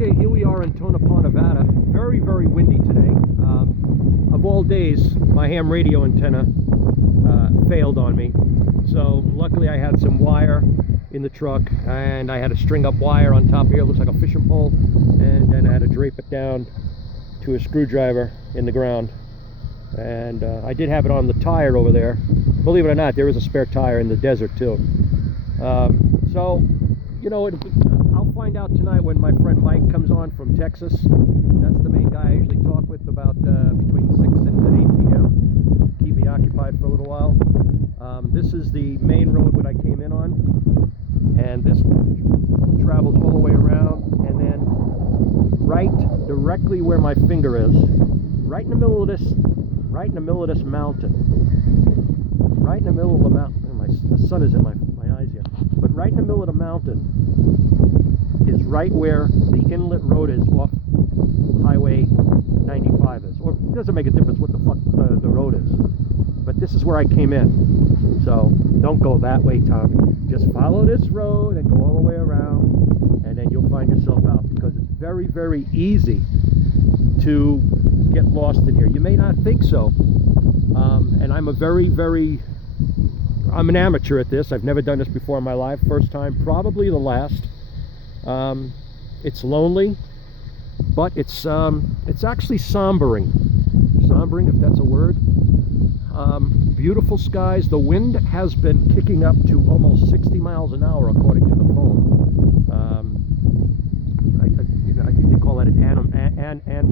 Okay, here we are in Tonopah, Nevada. Very, very windy today. Of all days, my ham radio antenna failed on me. So luckily I had some wire in the truck, and I had a string up wire on top here. It looks like a fishing pole, and then I had to drape it down to a screwdriver in the ground. And I did have it on the tire over there. Believe it or not, there is a spare tire in the desert too. So, you know, I'll find out tonight when my friend Mike comes on from Texas. That's the main guy I usually talk with about between 6 and 8 p.m. Keep me occupied for a little while. This is the main road that I came in on, and this travels all the way around, and then right directly where my finger is, right in the middle of this mountain, right in the middle of the mountain. The sun is in my eyes here, but right in the middle of the mountain is right where the inlet road is off Highway 95 is. Or it doesn't make a difference what the fuck the road is, but this is where I came in. So don't go that way, Tom. Just follow this road and go all the way around, and then you'll find yourself out, because it's very, very easy to get lost in here. You may not think so, and I'm an amateur at this. I've never done this before in my life. First time, probably the last. It's lonely, but it's actually sombering, if that's a word. Beautiful skies. The wind has been kicking up to almost 60 miles an hour according to the phone. I think they call that an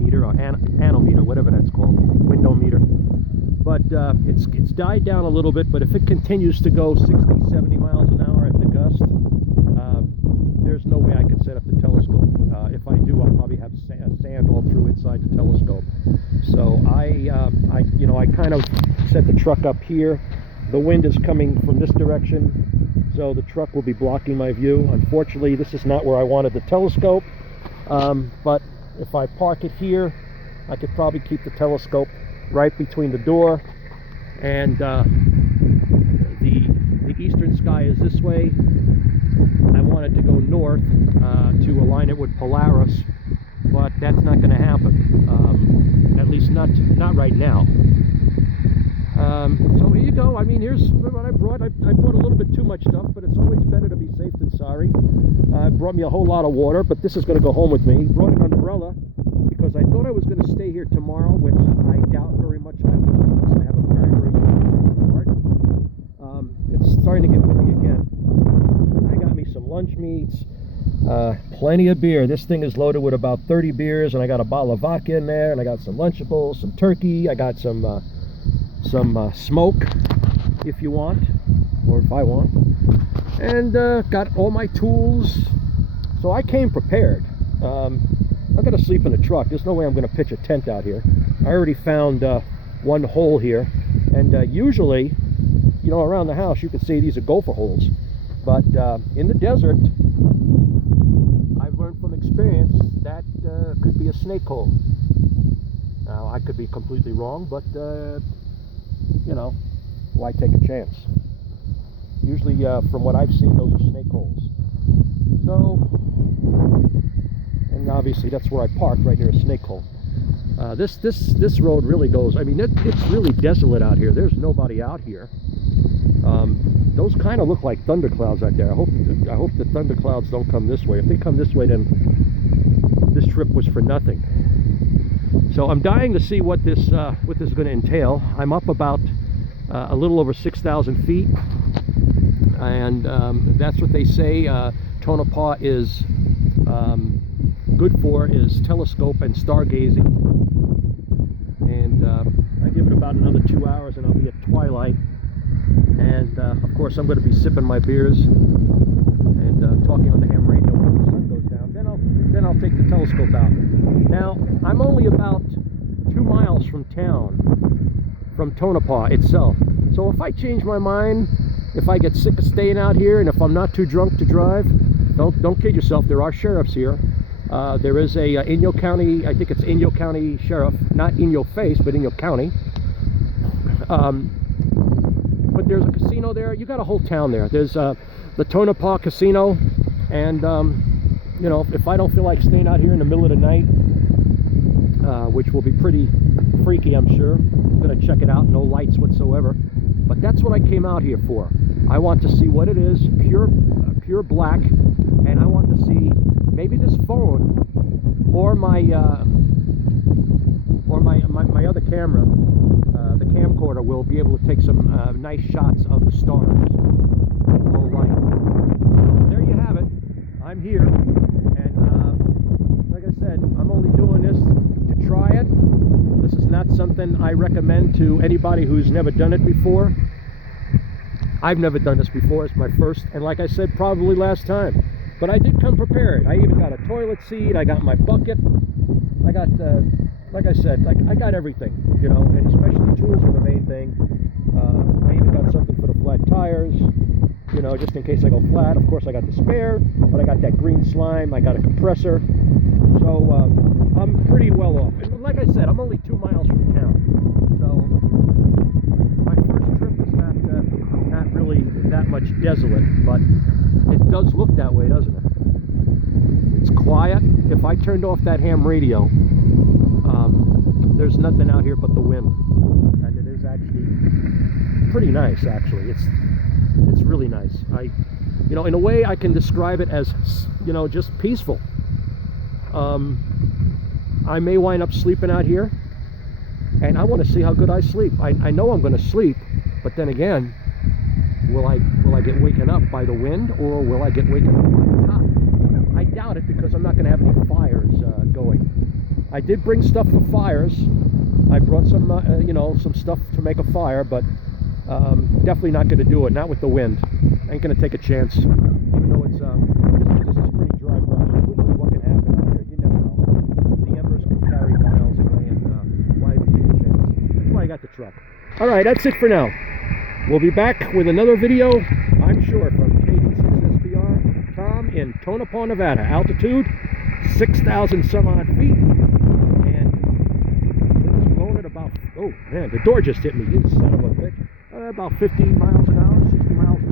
meter or anometer, whatever that's called, windometer. But it's died down a little bit, but if it continues to go 60, 70 miles an hour at the gust, there's no way I could set up the telescope. If I do, I'll probably have sand all through inside the telescope. So I kind of set the truck up here. The wind is coming from this direction, so the truck will be blocking my view. Unfortunately, this is not where I wanted the telescope, but if I park it here, I could probably keep the telescope right between the door and the eastern sky is this way. I wanted to go north to align it with Polaris, but that's not going to happen, at least not right now. So here you go. I mean, here's what I brought. I brought a little bit too much stuff, but it's always better to be safe than sorry. I brought me a whole lot of water, but this is going to go home with me. Brought an umbrella because I thought I was going to stay here tomorrow, which I doubt very much I will, because I have a very, very good heart. It's starting to get windy again. I got me some lunch meats, plenty of beer. This thing is loaded with about 30 beers, and I got a bottle of vodka in there, and I got some Lunchables, some turkey. I got some smoke, if you want, or if I want, and got all my tools. So I came prepared. I'm going to sleep in the truck. There's no way I'm going to pitch a tent out here. I already found one hole here, and usually, you know, around the house you could say these are gopher holes, but in the desert, I've learned from experience that could be a snake hole. Now, I could be completely wrong, but you know, why take a chance? Usually, from what I've seen, those are snake holes. So, and obviously that's where I parked, right near a snake hole. This road really goes, I mean, it's really desolate out here. There's nobody out here. Those kind of look like thunderclouds right there. I hope the thunderclouds don't come this way. If they come this way, then this trip was for nothing. So I'm dying to see what this is going to entail. I'm up about a little over 6,000 feet, and that's what they say Tonopah is good for, is telescope and stargazing. And I give it about another 2 hours and I'll be at twilight, and of course I'm going to be sipping my beers and talking on the ham radio when the sun goes down. Then I'll take the telescope out. Now, I'm only about 2 miles from town, from Tonopah itself. So if I change my mind, if I get sick of staying out here, and if I'm not too drunk to drive, don't kid yourself, there are sheriffs here. There is a Inyo County, I think it's Inyo County Sheriff, not in your face, but Inyo County. But there's a casino there. You got a whole town there. There's the Tonopah Casino, and you know, if I don't feel like staying out here in the middle of the night, which will be pretty freaky, I'm sure, I'm going to check it out, no lights whatsoever. But that's what I came out here for. I want to see what it is, pure black, and I want to see maybe this phone or my other camera, the camcorder, will be able to take some nice shots of the stars in low light. So there you have it. I'm here, and like I said, I'm only doing this to try it. This is not something I recommend to anybody who's never done it before. I've never done this before. It's my first, and like I said, probably last time. But I did come prepared. I even got a toilet seat. I got my bucket. I got, like I said, I got everything, you know, and especially tools are the main thing. I even got something for the flat tires, you know, just in case I go flat. Of course, I got the spare, but I got that green slime. I got a compressor. So I'm pretty well off. And like I said, I'm only 2 miles from town. So my first trip is not really that much desolate, but it does look that way, doesn't it? It's quiet. If I turned off that ham radio, there's nothing out here but the wind, and it is actually pretty nice. Actually, it's really nice. You know, in a way, I can describe it as, you know, just peaceful. I may wind up sleeping out here, and I want to see how good I sleep. I know I'm going to sleep, but then again, will I get waken up by the wind, or will I get waken up by the cop? I doubt it, because I'm not going to have any fires going. I did bring stuff for fires. I brought some, you know, some stuff to make a fire, but definitely not going to do it. Not with the wind. I ain't going to take a chance, even though it's this is pretty dry brush. Who knows what can happen out here? You never know. The embers can carry miles away, and why even take a chance? That's why I got the truck. All right, that's it for now. We'll be back with another video, I'm sure, from PT6 SPR, Tom in Tonopah, Nevada. Altitude 6,000 some odd feet, and wind is blowing at about, oh man, the door just hit me, you son of a bitch, about 50 miles an hour, 60 miles an hour.